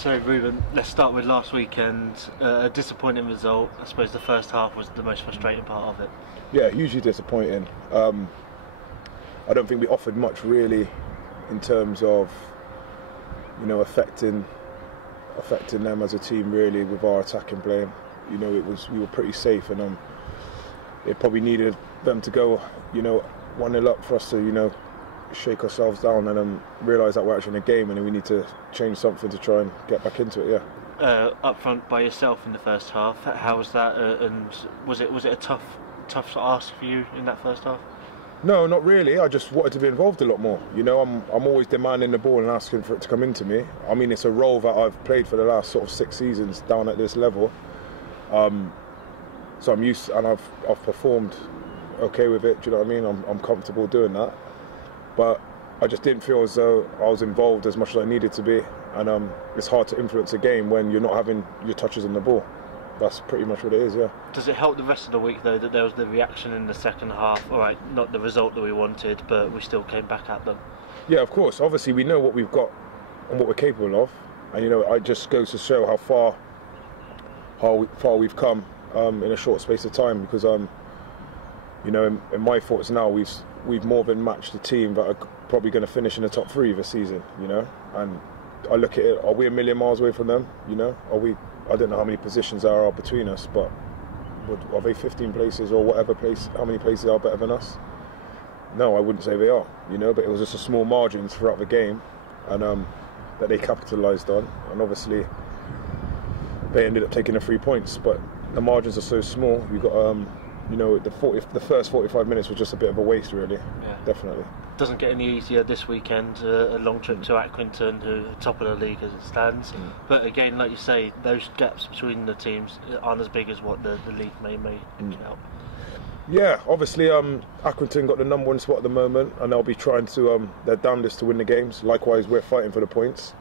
So Reuben, let's start with last weekend. A disappointing result. I suppose the first half was the most frustrating part of it. Yeah, hugely disappointing. I don't think we offered much really in terms of, affecting them as a team really with our attacking play. We were pretty safe, and it probably needed them to go, 1-0 up for us to, shake ourselves down and realise that we're actually in a game and we need to change something to try and get back into it. Yeah. Up front by yourself in the first half. How was that? And was it a tough ask for you in that first half? No, not really. I just wanted to be involved a lot more. I'm always demanding the ball and asking for it to come into me. I mean, it's a role that I've played for the last sort of 6 seasons down at this level. So I'm used, and I've performed okay with it. Do you know what I mean? I'm comfortable doing that. But I just didn't feel as though I was involved as much as I needed to be. And it's hard to influence a game when you're not having your touches on the ball. That's pretty much what it is, yeah. Does it help the rest of the week, though, that there was the reaction in the second half? All right, not the result that we wanted, but we still came back at them. Yeah, of course. Obviously, we know what we've got and what we're capable of. And, it just goes to show how far we've come in a short space of time. Because, in my thoughts now, we've more than matched the team that are probably going to finish in the top 3 this season, And I look at it, are we a million miles away from them, Are we? I don't know how many positions there are between us, but are they 15 places or whatever place? How many places are better than us? No, I wouldn't say they are, But it was just a small margin throughout the game, and that they capitalised on. And obviously, they ended up taking the 3 points. But the margins are so small. You've got, the first 45 minutes was just a bit of a waste, really. Yeah. Definitely. Doesn't get any easier this weekend. A long trip to Accrington, who are top of the league as it stands. But again, like you say, those gaps between the teams aren't as big as what the league may out. Yeah, obviously, Accrington got the #1 spot at the moment, and they'll be trying to. They're down this to win the games. Likewise, we're fighting for the points.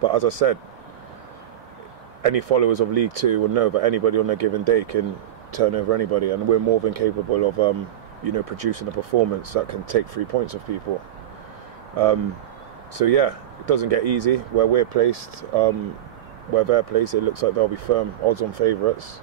But as I said, any followers of League Two will know that anybody on a given day can turn over anybody, and we're more than capable of producing a performance that can take 3 points off people. So yeah, it doesn't get easy where we're placed. Where they're placed, it looks like they'll be firm odds-on favourites.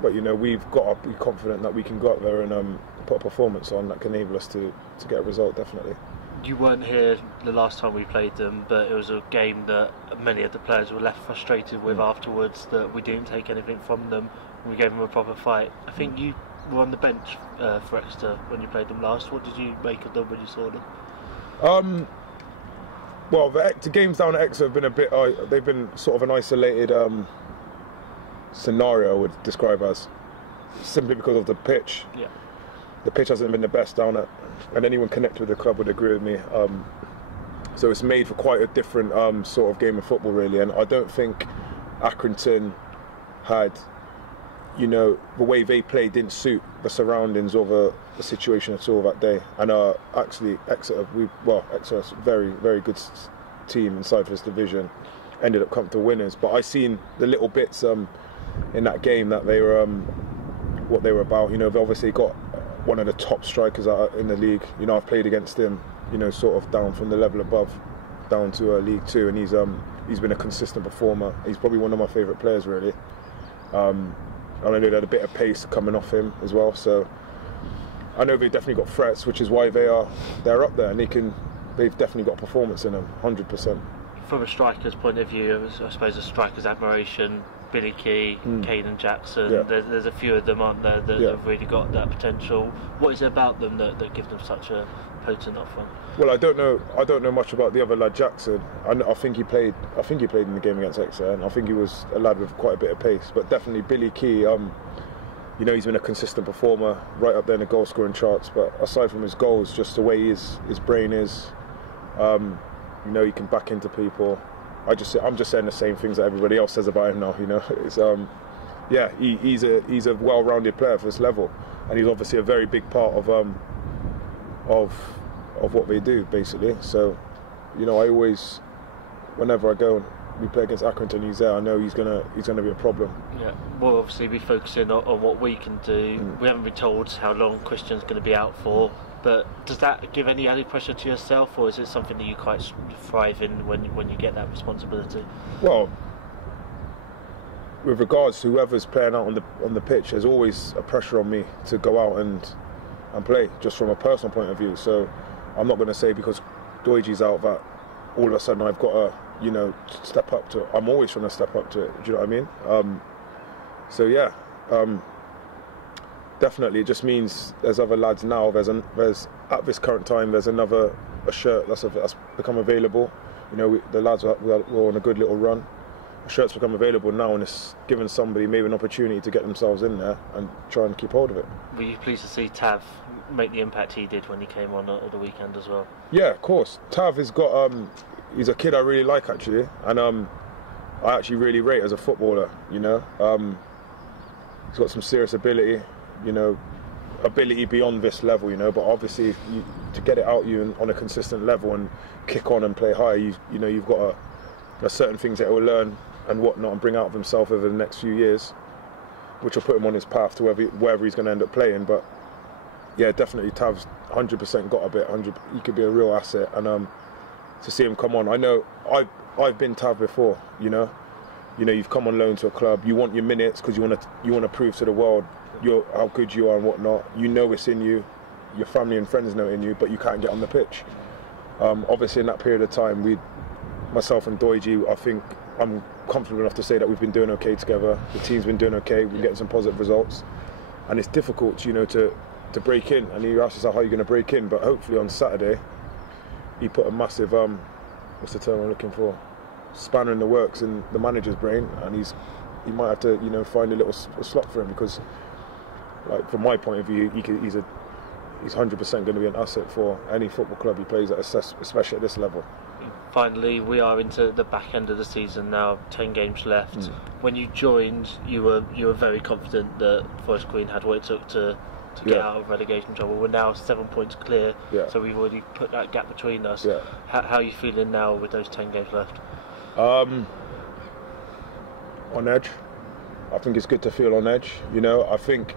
But we've got to be confident that we can go out there and put a performance on that can enable us to get a result, definitely. You weren't here the last time we played them, but it was a game that many of the players were left frustrated with afterwards, that we didn't take anything from them. We gave them a proper fight. I think you were on the bench for Exeter when you played them last. What did you make of them when you saw them? Well, the games down at Exeter have been a bit. They've been sort of an isolated scenario, I would describe as, simply because of the pitch. Yeah. The pitch hasn't been the best down at, and anyone connected with the club would agree with me. So it's made for quite a different sort of game of football, really. And I don't think Accrington had. The way they played didn't suit the surroundings of the situation at all that day. And actually, Exeter, Exeter's a very, very good team inside this division, ended up comfortable winners. But I seen the little bits in that game that they were what they were about. They've obviously got one of the top strikers in the league. I've played against him. Sort of down from the level above, down to League Two, and he's been a consistent performer. He's probably one of my favourite players, really. And I know they had a bit of pace coming off him as well, so I know they've definitely got threats, which is why they're up there, and they've definitely got performance in them, 100%. From a striker's point of view, I suppose a striker's admiration, Billy Key, Caden Jackson, yeah. There's a few of them, aren't there, that have really got that potential. What is it about them that gives them such a potent up front? Well, I don't know much about the other lad, Jackson. I think he played in the game against Exeter, and I think he was a lad with quite a bit of pace. But definitely Billy Key, he's been a consistent performer, right up there in the goal scoring charts. But aside from his goals, just the way his brain is, he can back into people. I'm just saying the same things that everybody else says about him now. It's he's a well-rounded player for this level, and he's obviously a very big part of what they do, basically. So, I always, whenever I go and we play against Accrington, he's there. I know he's gonna be a problem. Yeah, we'll obviously be focusing on what we can do. We haven't been told how long Christian's going to be out for. But does that give any added pressure to yourself, or is it something that you quite thrive in when you get that responsibility? Well, with regards to whoever's playing out on the pitch, there's always a pressure on me to go out and play, just from a personal point of view. So I'm not going to say because Doidge's out that all of a sudden I've got to, you know, step up to it. I'm always trying to step up to it. Do you know what I mean? So yeah. Definitely, it just means there's other lads now. There's at this current time there's a shirt that's become available. You know, the lads were on a good little run. A shirt's become available now, and it's given somebody maybe an opportunity to get themselves in there and try and keep hold of it. Were you pleased to see Tav make the impact he did when he came on at the weekend as well? Yeah, of course. Tav has got he's a kid I really like actually, and I actually really rate as a footballer. You know, he's got some serious ability. You know, ability beyond this level, you know, but obviously to get it out you on a consistent level and kick on and play high, you know, you've got certain things that he'll learn and whatnot and bring out of himself over the next few years, which will put him on his path to wherever he's going to end up playing. But yeah, definitely Tav's 100% got a bit. He could be a real asset, and to see him come on, I know I've been Tav before, you know, you've come on loan to a club, you want your minutes because you want to prove to the world how good you are and whatnot. You know it's in you, your family and friends know it in you, but you can't get on the pitch. Obviously in that period of time, myself and Doidge, I think I'm comfortable enough to say that we've been doing okay together. The team's been doing okay, we're getting some positive results, and it's difficult, you know, to break in. And you ask yourself how you're going to break in, but hopefully on Saturday he put a massive what's the term I'm looking for, spanner in the works in the manager's brain, and he might have to, you know, find a little slot for him, because like from my point of view, he's 100% going to be an asset for any football club he plays at, especially at this level. Finally, we are into the back end of the season now. 10 games left. When you joined, you were very confident that Forest Green had what it took to get out of relegation trouble. We're now 7 points clear, so we've already put that gap between us. How are you feeling now with those 10 games left? On edge. I think it's good to feel on edge. You know, I think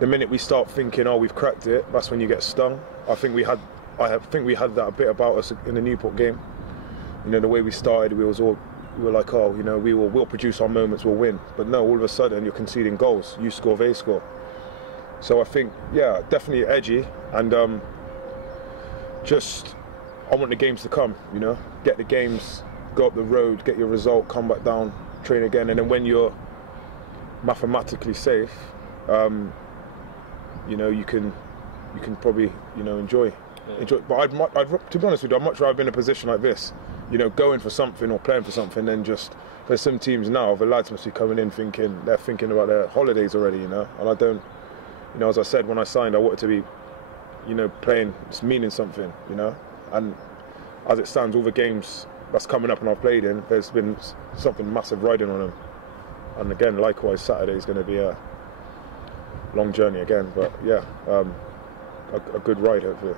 the minute we start thinking, oh, we've cracked it, that's when you get stung. I think we had that a bit about us in the Newport game. You know, the way we started, we were like, oh, you know, we'll produce our moments, we'll win. But no, all of a sudden you're conceding goals. You score, they score. So I think, yeah, definitely edgy, and I want the games to come. You know, get the games, go up the road, get your result, come back down, train again, and then when you're mathematically safe, you know, you can probably, you know, enjoy. But to be honest with you, I'd much rather be in a position like this, you know, going for something or playing for something, than just, there's some teams now, the lads must be coming in they're thinking about their holidays already, you know, and I don't, you know, as I said, when I signed, I wanted to be, you know, playing, it's meaning something, you know, and as it stands, all the games that's coming up and I've played in, there's been something massive riding on them. And again, likewise, Saturday is going to be a long journey again, but yeah, a good ride hopefully.